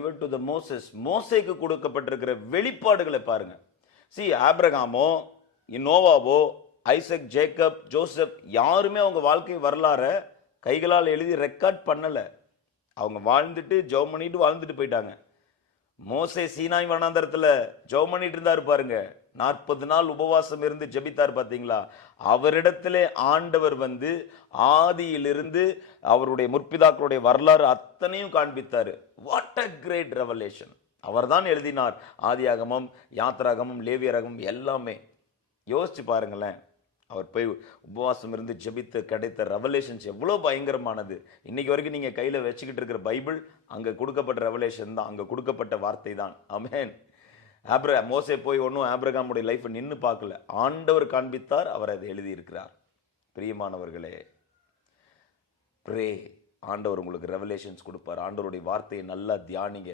given to the Moses. மோசேக்கு கொடுக்கப்பட்டிருக்கிற வெளிப்பாடுகளை பாருங்க. ஆபிரகாமோ நோவாவோ ஐசக் ஜேக்கப் ஜோசப் யாருமே அவங்க வாழ்க்கை வரலாற கைகளால் எழுதி ரெக்கார்ட் பண்ணல. அவங்க வாழ்ந்துட்டு ஜெபம் பண்ணிட்டு வாழ்ந்துட்டு போயிட்டாங்க. மோசே சீனாய் வனாந்தரத்துல ஜெபம் பண்ணிட்டு இருந்தாரு பாருங்க. 40 நாள் உபவாசம் இருந்து ஜெபித்தார் பாத்தீங்களா? அவரிடத்திலே ஆண்டவர் வந்து ஆதியிலிருந்து அவருடைய முற்பிதாக்களுடைய வரலாறு அத்தனையும் காண்பித்தாரு. What a great revelation! அவர்தான் எழுதினார் ஆதியாகமம், யாத்திராகமம், லேவியராகமம் எல்லாமே. யோசிச்சு பாருங்களேன். அவர் போய் உபவாசம் இருந்து ஜெபித்து கிடைத்த ரெவலேஷன்ஸ் எவ்வளோ பயங்கரமானது. இன்னைக்கு வரைக்கும் நீங்க கையில வச்சுக்கிட்டு இருக்கிற பைபிள் அங்க கொடுக்கப்பட்ட ரெவலேஷன் தான், அங்க கொடுக்கப்பட்ட வார்த்தை தான். ஆமென். மோசே போய் ஒன்றும் ஆபிரகாமுடைய லைஃப் நின்று பார்க்கல, ஆண்டவர் காண்பித்தார், அவர் அதை எழுதி இருக்கிறார். பிரியமானவர்களே, ப்ரே, ஆண்டவர் உங்களுக்கு ரெவலேஷன்ஸ் கொடுப்பார். ஆண்டவருடைய வார்த்தையை நல்லா தியானிங்க.